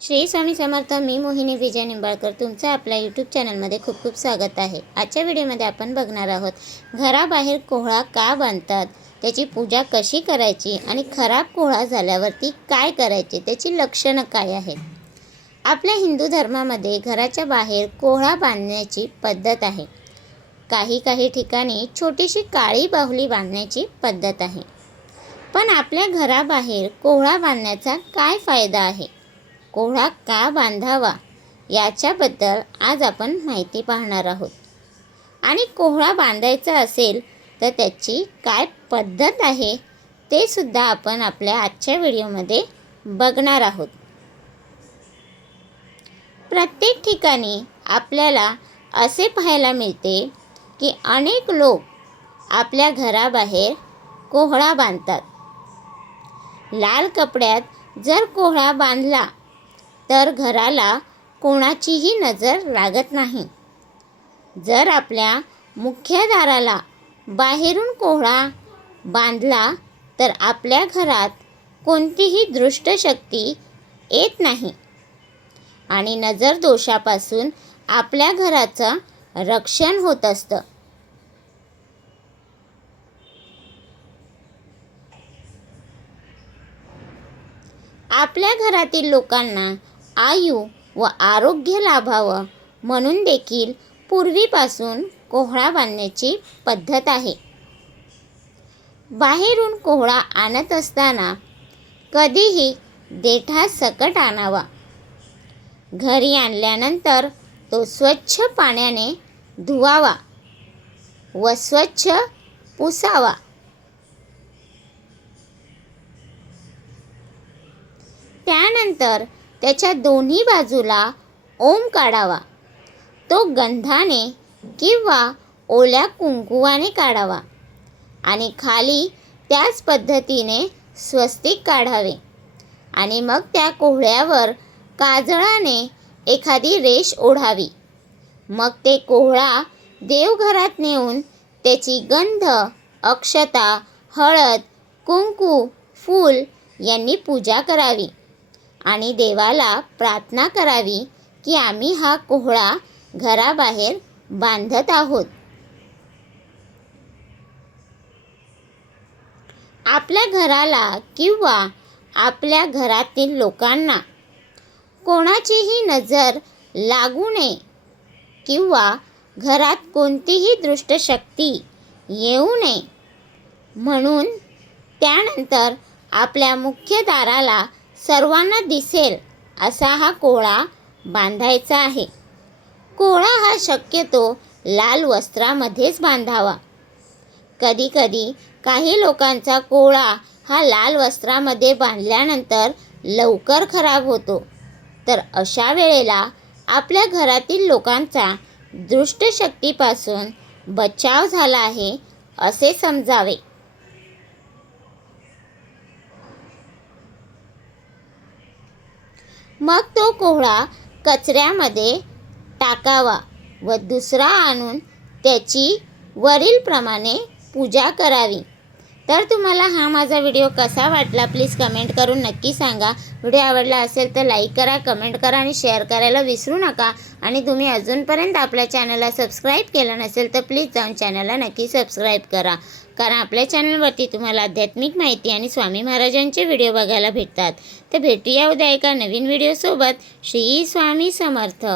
श्री स्वामी समर्थ. मी मोहिनी विजय निंबाळकर तुमचं आपल्या यूट्यूब चॅनलमध्ये खूप खूप स्वागत आहे. आजच्या व्हिडिओमध्ये आपण बघणार आहोत घराबाहेर कोहळा का बांधतात, त्याची पूजा कशी करायची आणि खराब कोहळा झाल्यावरती काय करायचे, त्याची लक्षणं काय आहेत. आपल्या हिंदू धर्मामध्ये घराच्या बाहेर कोहळा बांधण्याची पद्धत आहे. काही ठिकाणी छोटीशी काळी बाहुली बांधण्याची पद्धत आहे. पण आपल्या घराबाहेर कोहळा बांधण्याचा काय फायदा आहे, कोहळा का बांधावा याच्याबद्दल आज आपण माहिती पाहणार आहोत. आणि कोहळा बांधायचा असेल तर त्याची काय पद्धत आहे ते सुद्धा आपण आपल्या आजच्या व्हिडिओमध्ये बघणार आहोत. प्रत्येक ठिकाणी आपल्याला असे पाहायला मिळते की अनेक लोक आपल्या घराबाहेर कोहळा बांधतात. लाल कपड्यात जर कोहळा बांधला तर घराला कोणाचीही नजर लागत नाही. जर आपल्या मुख्य दाराला बाहेरून कोहळा बांधला तर आपल्या घरात कोणतीही दुष्ट शक्ती येत नाही आणि नजर दोषापासून आपल्या घराचं रक्षण होत असतं. आपल्या घरातील लोकांना आयु व आरोग्य लाभावं म्हणून देखील पूर्वीपासून कोहळा बांधण्याची पद्धत आहे. बाहेरून कोहळा आणत असताना कधीही देठासकट आणावा. घरी आणल्यानंतर तो स्वच्छ पाण्याने धुवावा व स्वच्छ पुसावा. त्यानंतर त्याच्या दोन्ही बाजूला ओम काढावा. तो गंधाने किंवा ओल्या कुंकुवाने काढावा आणि खाली त्याच पद्धतीने स्वस्तिक काढावे आणि मग त्या कोहळ्यावर काजळाने एखादी रेष ओढावी. मग ते कोहळा देवघरात नेऊन त्याची गंध, अक्षता, हळद, कुंकू, फूल यांनी पूजा करावी आणि देवाला प्रार्थना करावी की आम्ही हा कोहळा घराबाहेर बांधत आहोत. आपल्या घराला किंवा आपल्या घरातील लोकांना कोणाचीही नजर लागू नये किंवा घरात कोणतीही दुष्ट शक्ती येऊ नये म्हणून त्यानंतर आपल्या मुख्य दाराला सर्वांना दिसेल असा हा कोहळा बांधायचा आहे. कोहळा हा शक्यतो लाल वस्त्रामध्येच बांधावा. कधी काही लोकांचा कोहळा हा लाल वस्त्रामध्ये बांधल्यानंतर लवकर खराब होतो. तर अशा वेळेला आपल्या घरातील लोकांचा दुष्ट शक्तीपासून बचाव झाला आहे असे समजावे. मग तो कोहळा कचऱ्यामध्ये टाकावा व दुसरा आणून त्याची वरीलप्रमाणे पूजा करावी. तर तुम्हाला हा माझा व्हिडिओ कसा वाटला प्लीज कमेंट करून नक्की सांगा. व्हिडिओ आवडला असेल तर लाईक करा, कमेंट करा आणि शेअर करायला विसरू नका. आणि तुम्ही अजूनपर्यंत आपल्या चॅनलला सबस्क्राईब केलं नसेल तर प्लीज जाऊन चॅनलला नक्की सबस्क्राईब करा, कारण आपल्या चॅनलवरती तुम्हाला आध्यात्मिक माहिती आणि स्वामी महाराजांचे व्हिडिओ बघायला भेटतात. तर भेटूया उद्या एका नवीन व्हिडिओसोबत. श्री स्वामी समर्थ.